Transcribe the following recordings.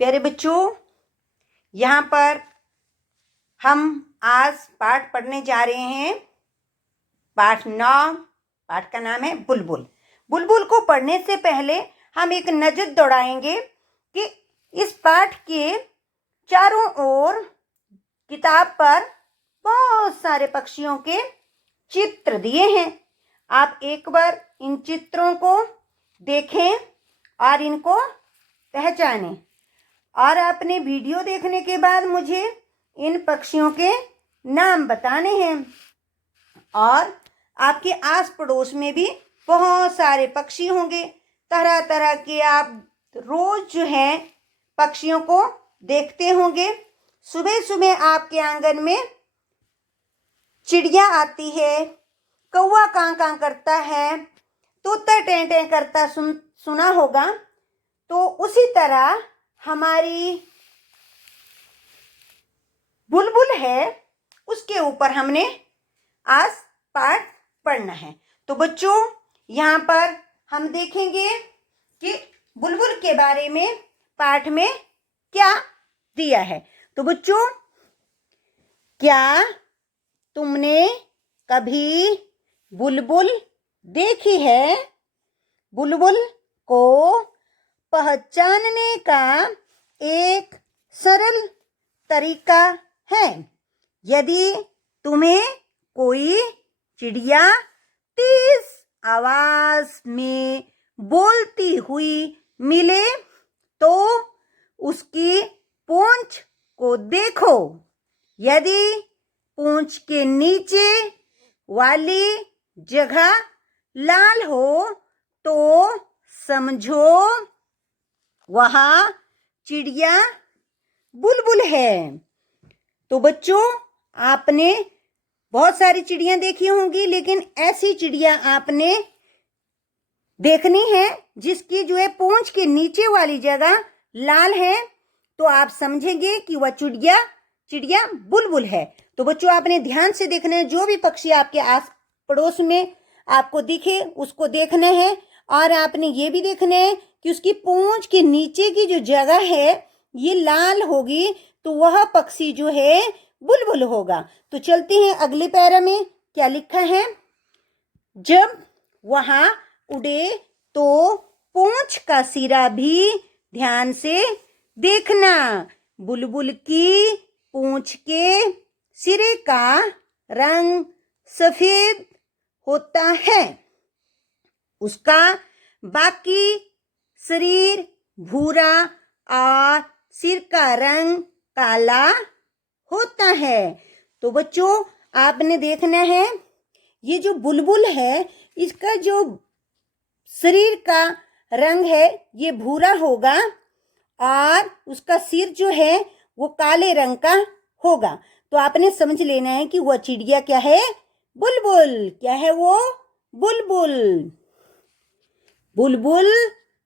प्यारे बच्चों, यहाँ पर हम आज पाठ पढ़ने जा रहे हैं। पाठ 9। पाठ का नाम है बुलबुल। बुलबुल को पढ़ने से पहले हम एक नजर दौड़ाएंगे कि इस पाठ के चारों ओर किताब पर बहुत सारे पक्षियों के चित्र दिए हैं। आप एक बार इन चित्रों को देखें और इनको पहचानें, और अपने वीडियो देखने के बाद मुझे इन पक्षियों के नाम बताने हैं। और आपके आस पड़ोस में भी बहुत सारे पक्षी होंगे, तरह तरह के। आप रोज जो है पक्षियों को देखते होंगे। सुबह सुबह आपके आंगन में चिड़िया आती है, कौवा कां कां करता है, तोता टें टें करता सुना होगा। तो उसी तरह हमारी बुलबुल है, उसके ऊपर हमने आज पाठ पढ़ना है। तो बच्चों, यहाँ पर हम देखेंगे कि बुलबुल के बारे में पाठ में क्या दिया है। तो बच्चों, क्या तुमने कभी बुलबुल देखी है? बुलबुल को पहचानने का एक सरल तरीका है। यदि तुम्हें कोई चिड़िया तेज आवाज में बोलती हुई मिले तो उसकी पूंछ को देखो। यदि पूंछ के नीचे वाली जगह लाल हो तो समझो वह चिड़िया बुलबुल है। तो बच्चों, आपने बहुत सारी चिड़िया देखी होंगी, लेकिन ऐसी चिड़िया आपने देखनी है जिसकी जो है पूंछ के नीचे वाली जगह लाल है, तो आप समझेंगे कि वह चिड़िया बुलबुल है। तो बच्चों, आपने ध्यान से देखना है। जो भी पक्षी आपके आस पड़ोस में आपको दिखे उसको देखना है, और आपने ये भी देखना है कि उसकी पूंछ के नीचे की जो जगह है ये लाल होगी तो वह पक्षी जो है बुलबुल होगा। तो चलते हैं अगले पैरा में क्या लिखा है। जब वहां उड़े तो पूंछ का सिरा भी ध्यान से देखना। बुलबुल की पूंछ के सिरे का रंग सफेद होता है, उसका बाकी शरीर भूरा और सिर का रंग काला होता है। तो बच्चों, आपने देखना है ये जो बुलबुल है इसका जो शरीर का रंग है ये भूरा होगा और उसका सिर जो है वो काले रंग का होगा। तो आपने समझ लेना है कि वह चिड़िया क्या है? बुलबुल। क्या है वो? बुलबुल। बुलबुल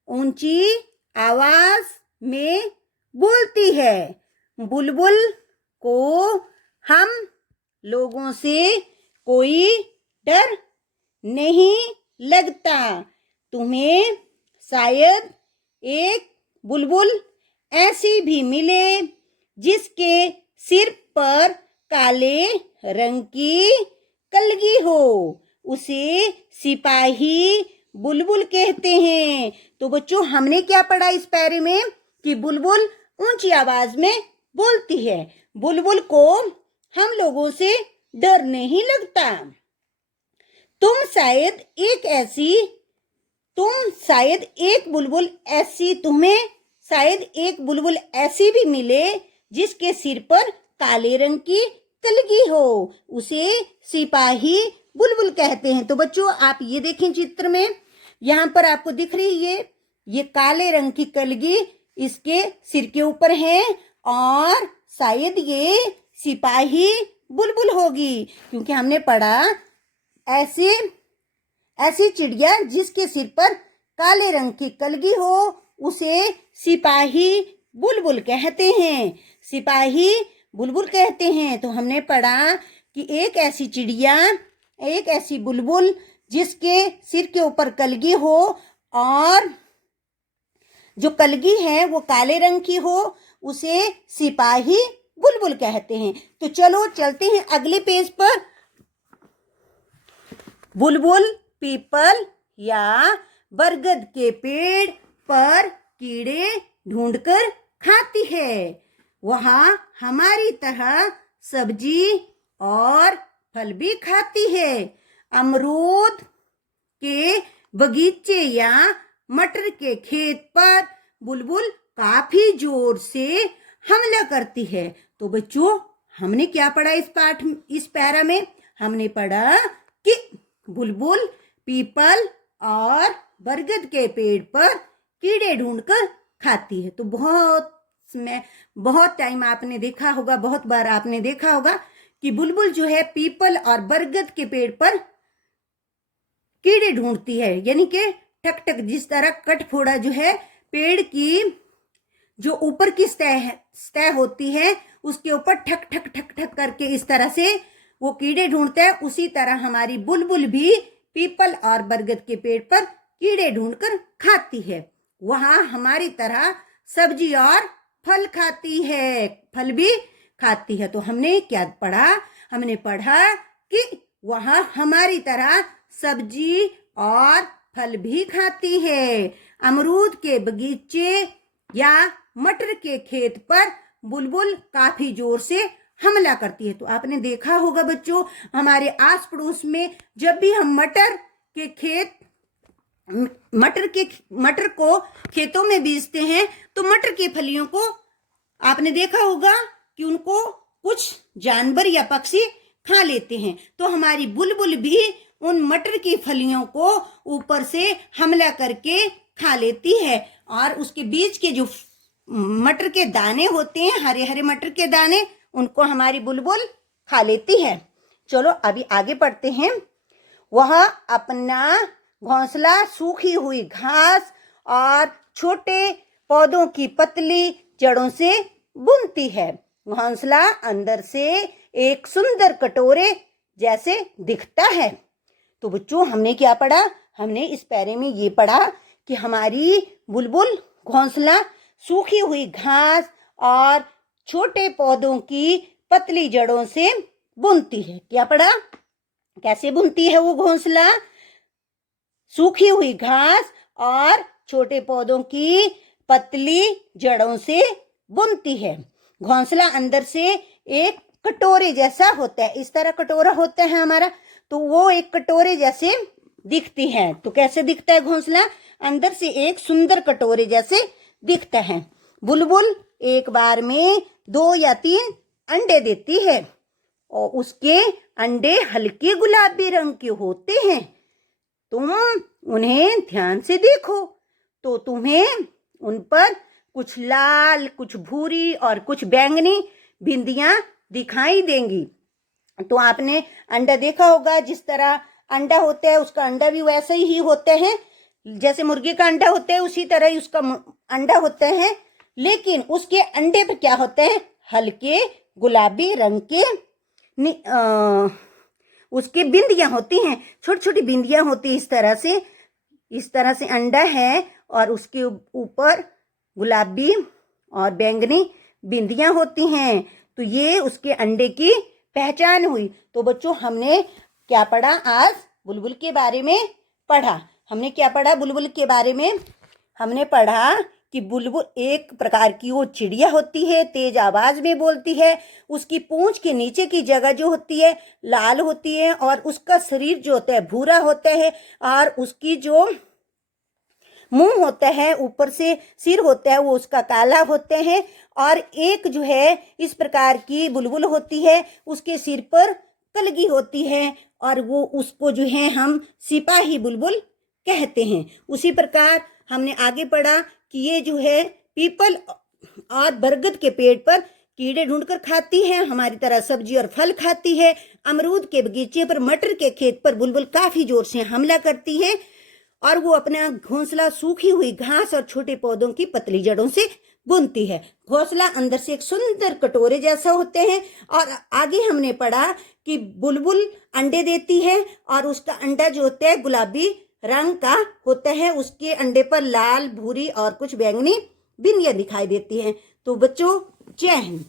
ऊंची आवाज में बोलती है। बुलबुल को हम लोगों से कोई डर नहीं लगता। तुम्हें शायद एक बुलबुल ऐसी भी मिले जिसके सिर पर काले रंग की कलगी हो, उसे सिपाही बुलबुल कहते हैं। तो बच्चों, हमने क्या पढ़ा इस पैरे में कि बुलबुल ऊंची आवाज में बोलती है। बुलबुल को हम लोगों से डर नहीं लगता। तुम शायद एक बुलबुल ऐसी भी मिले जिसके सिर पर काले रंग की कलगी हो, उसे सिपाही बुलबुल कहते हैं। तो बच्चों, आप ये देखें चित्र में, यहाँ पर आपको दिख रही है ये काले रंग की कलगी इसके सिर के ऊपर है, और शायद ये सिपाही बुलबुल होगी, क्योंकि हमने पढ़ा ऐसी चिड़िया जिसके सिर पर काले रंग की कलगी हो उसे सिपाही बुलबुल कहते हैं। सिपाही बुलबुल कहते हैं। तो हमने पढ़ा कि एक ऐसी बुलबुल जिसके सिर के ऊपर कलगी हो और जो कलगी है वो काले रंग की हो उसे सिपाही बुलबुल कहते हैं। तो चलो चलते हैं अगले पेज पर। बुलबुल पीपल या बरगद के पेड़ पर कीड़े ढूंढकर खाती है। वह हमारी तरह सब्जी और फल भी खाती है। अमरूद के बगीचे या मटर के खेत पर बुलबुल काफी जोर से हमला करती है। तो बच्चों हमने क्या पढ़ा इस पैरा में? हमने पढ़ा कि बुलबुल पीपल और बरगद के पेड़ पर कीड़े ढूंढकर खाती है। तो बहुत टाइम आपने देखा होगा, बहुत बार आपने देखा होगा कि बुलबुल जो है पीपल और बरगद के पेड़ पर कीड़े ढूंढती है, यानी कि टक टक, जिस तरह कटफोड़ा जो है पेड़ की जो ऊपर की सतह होती है उसके ऊपर ठक ठक ठक ठक करके इस तरह से वो कीड़े ढूंढते हैं, उसी तरह हमारी बुलबुल भी पीपल और बरगद के पेड़ पर कीड़े ढूंढकर खाती है। वहां हमारी तरह सब्जी और फल खाती है, फल भी खाती है। तो हमने क्या पढ़ा? हमने पढ़ा कि वहां हमारी तरह सब्जी और फल भी खाती है। अमरूद के बगीचे या मटर के खेत पर बुलबुल काफी जोर से हमला करती है। तो आपने देखा होगा बच्चों, हमारे आस पड़ोस में जब भी हम मटर को खेतों में बीजते हैं तो मटर की फलियों को आपने देखा होगा कि उनको कुछ जानवर या पक्षी खा लेते हैं। तो हमारी बुलबुल भी उन मटर की फलियों को ऊपर से हमला करके खा लेती है और उसके बीच के जो मटर के दाने होते हैं, हरे हरे मटर के दाने, उनको हमारी बुलबुल खा लेती है। चलो अभी आगे पढ़ते हैं। वह अपना घोंसला सूखी हुई घास और छोटे पौधों की पतली जड़ों से बुनती है। घोंसला अंदर से एक सुंदर कटोरे जैसे दिखता है। तो बच्चों हमने क्या पढ़ा? हमने इस पैरे में ये पढ़ा कि हमारी बुलबुल घोंसला सूखी हुई घास और छोटे पौधों की पतली जड़ों से बुनती है। क्या पढ़ा? कैसे बुनती है वो घोंसला? सूखी हुई घास और छोटे पौधों की पतली जड़ों से बुनती है। घोंसला अंदर से एक कटोरे जैसा होता है, इस तरह कटोरा होता है हमारा, तो वो एक कटोरे जैसे दिखती है। तो कैसे दिखता है घोंसला? अंदर से एक सुंदर कटोरे जैसे दिखता है। बुलबुल एक बार में 2 या 3 अंडे देती है और उसके अंडे हल्के गुलाबी रंग के होते हैं। तुम उन्हें ध्यान से देखो तो तुम्हें उन पर कुछ लाल, कुछ भूरी और कुछ बैंगनी बिंदियां दिखाई देंगी। तो आपने अंडा देखा होगा, जिस तरह अंडा होता है उसका अंडा भी वैसे ही होता है, जैसे मुर्गी का अंडा होता है उसी तरह ही उसका अंडा होता है, लेकिन उसके अंडे पर क्या होता है? हल्के गुलाबी रंग के उसके बिंदियां होती हैं, छोटी छोटी बिंदियां होती है। इस तरह से अंडा है और उसके ऊपर गुलाबी और बैंगनी बिंदियां होती हैं। तो ये उसके अंडे की पहचान हुई। तो बच्चों हमने क्या पढ़ा? आज बुलबुल के बारे में पढ़ा। हमने क्या पढ़ा बुलबुल के बारे में? हमने पढ़ा कि बुलबुल एक प्रकार की वो चिड़िया होती है, तेज आवाज में बोलती है। उसकी पूंछ के नीचे की जगह जो होती है लाल होती है और उसका शरीर जो होता है भूरा होता है और उसकी जो मुंह होता है, ऊपर से सिर होता है, वो उसका काला होते हैं। और एक जो है इस प्रकार की बुलबुल होती है, उसके सिर पर कलगी होती है और वो उसको जो है हम सिपाही बुलबुल कहते हैं। उसी प्रकार हमने आगे पढ़ा कि ये जो है पीपल और बरगद के पेड़ पर कीड़े ढूंढकर खाती है, हमारी तरह सब्जी और फल खाती है। अमरूद के बगीचे पर, मटर के खेत पर बुलबुल काफी जोर से हमला करती है और वो अपना घोंसला सूखी हुई घास और छोटे पौधों की पतली जड़ों से बुनती है। घोंसला अंदर से एक सुंदर कटोरे जैसा होते हैं। और आगे हमने पढ़ा कि बुलबुल अंडे देती है और उसका अंडा जो होता है गुलाबी रंग का होता है। उसके अंडे पर लाल, भूरी और कुछ बैंगनी बिंदियां दिखाई देती हैं। तो बच्चों, जय हिंद।